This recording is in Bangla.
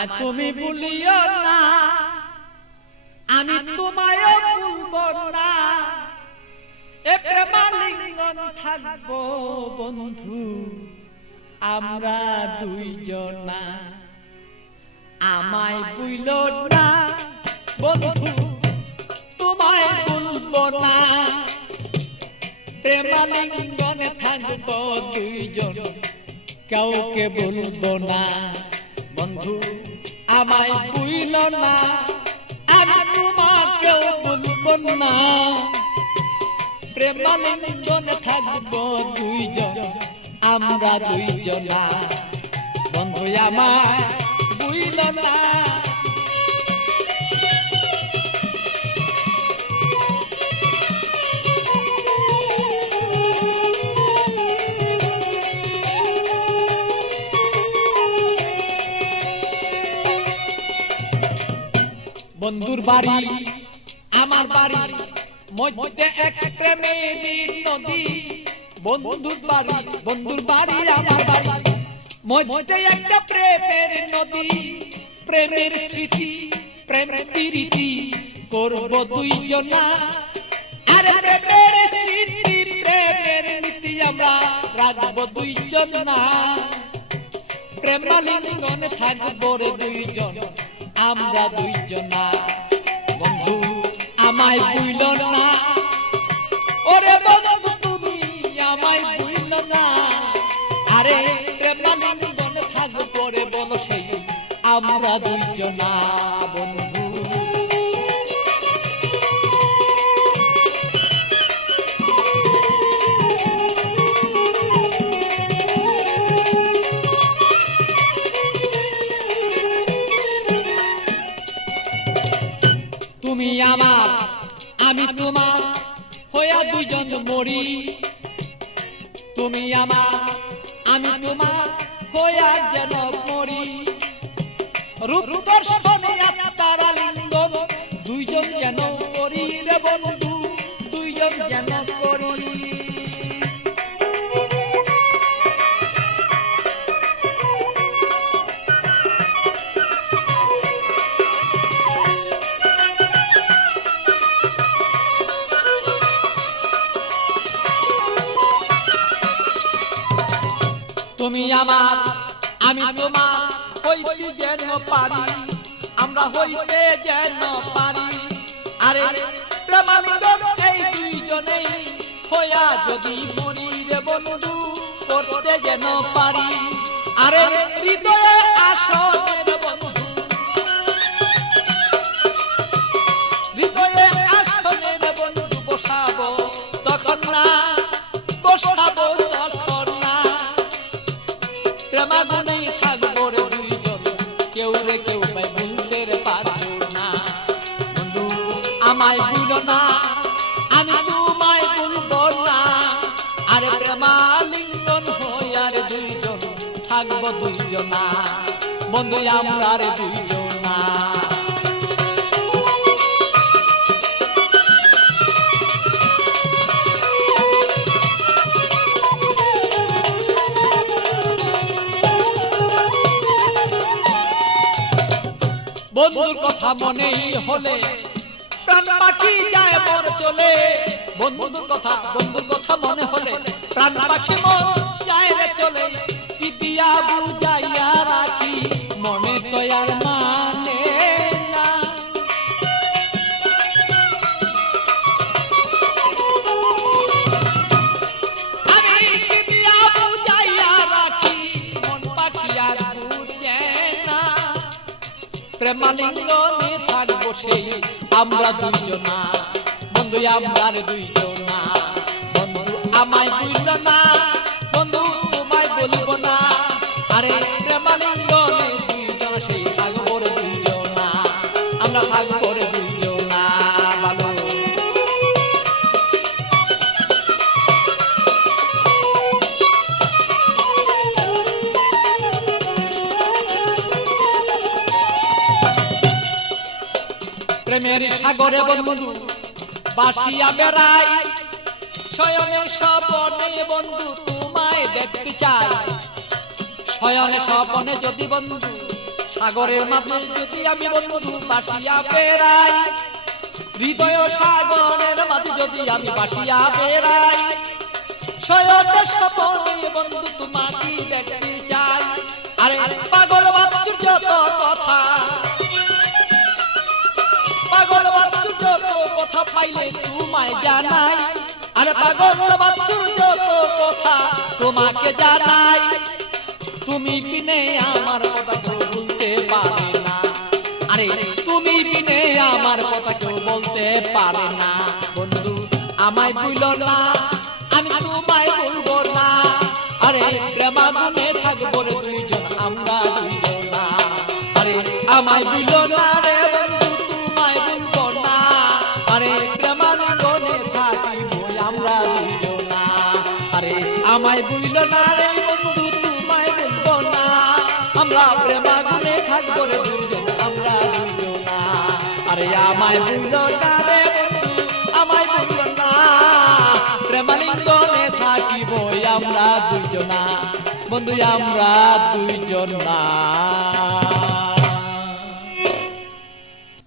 আমায় তুমি ভুলিও না, আমি তোমায় ভুলবো না। এ প্রেমালিঙ্গন থাকবো বন্ধু আমরা দুইজনা। আমায় ভুলো না বন্ধু, তোমায় ভুলবো না। প্রেমালিঙ্গনে থাকবো দুইজন, কাউকে ভুলবো না। বন্ধু আমায় ভুলো না, আমি তোমাকেও ভুলবো না। প্রেমালিঙ্গনে থাকবো দুইজন আমরা দুইজনা। বন্ধু আমায় ভুলো না। বন্ধুর বাড়ি আমার বাড়ি মধ্যে এক প্রেমের নদী। বন্ধুর বাড়ি আমার বাড়ি মধ্যে একটা প্রেমের নদী। প্রেমের স্মৃতি প্রেম প্রীতি করব দুইজনা। আরে প্রেমের স্মৃতি প্রেমের নীতি আমরা রাখবো দুইজনা। প্রেমালিঙ্গনে থাকবো রে দুইজন আমরা দুইজনা। বন্ধু আমায় ভুলো না, ওরে বন্ধু তুমি আমায় ভুলো না। আরে প্রেমালিঙ্গনে থাকবো রে বলো সেই আমরা দুইজনা। বন্ধু তুমি আমার আমি তোমার হইয়া দুইজন মরি। তুমি আমার আমি তোমার হইয়া যেন মরি। রূপ দর্শনে আত্মার লিঙ্গন দুইজন যেন করি রে বন্ধু, দুইজন যেন করি। তুমি আমার আমি তোমার হইতে যেন পারি, আমরা হইতে যেন পারি। আরে প্রেমালিঙ্গন এই দুইজনেই হইয়া যদি মরি রে বন্ধু করতে যেন পারি। আরে হৃদয়ে আসনে রে বন্ধু, হৃদয়ে আসনে রে বন্ধু বসাবো তখন না, বসাবো তখন না। প্রেমাগুনেই থাকবো রে দুইজন, কেউ রে কেউ পাই ভুলতে পারবো না। বন্ধু আমায় ভুলো না, আমি তোমায় ভুলবো না। আরে প্রেমালিঙ্গন হইয়া রে দুইজন থাকবো দুইজনা। বন্ধু আমরা রে দুইজনা। বন্ধুর কথা মনেই হলে প্রাণ পাখি যায় মন চলে। বন্ধুর কথা মনে হলে প্রাণ পাখি মন যায় রে চলে। পিতিয়া বুঝাইয়া রাখি মনে তো আর মানে না। আমি পিতিয়া বুঝাইয়া রাখি মন পাখি আর বুঝে না। প্রেমালিঙ্গনে থাকবো সেই আমরা দুইজনা। বন্ধু আমরা দুইজনা। বন্ধু আমায় ভুলো না, বন্ধু তোমায় বলবো না। আরে প্রেমালিঙ্গনে দুইজন সেই থাকবো রে দুইজনা, আমরা থাকবো রে দুইজনা। ভালো প্রেমের সাগরে বন্ধু বাসিয়া বেড়াই। শয়নে স্বপনে বন্ধু তোমায় দেখতে চাই। শয়নে স্বপনে যদি বন্ধু সাগরের মাঝে যদি আমি বন্ধু বাসিয়া বেড়াই, হৃদয় সাগরের মাঝে যদি আমি বাসিয়া বেড়াই, শয়নের স্বপনে বন্ধু তোমাকে দেখতে চাই। আরে পাগল বাচ্চুর যত কথা, পাগল বাচ্চুর যত কথা পাইলে তোমায় জানাই। আরে পাগল বাচ্চুর যত কথা তোমাকে জানাই। তুমি বিনে আমার কথা কেউ বলতে পারে না। আরে তুমি বিনে আমার কথা কেউ বলতে পারে না। বন্ধু আমায় ভুলো না, আমি তোমায় ভুলবো না। আরে প্রেমাগুনে থাকবো রে দুইজন আমরা দুইজনা। আরে আমায় ভুলো না রে বন্ধু, তোমায় ভুলবো না। আরে প্রেমাগুনে থাকিব আমরা দুইজনা। আরে আমায় ভুলো না রে বন্ধু, তোমায় ভুলবো না। আমরা প্রেমাগুনে থাকবো রে দুইজন আমরা দুইজনা। আরে আমায় ভুলো না রে বন্ধু, আমায় ভুলো না। প্রেমালিঙ্গনে থাকিব আমরা দুইজনা, বন্ধু আমরা দুইজনা।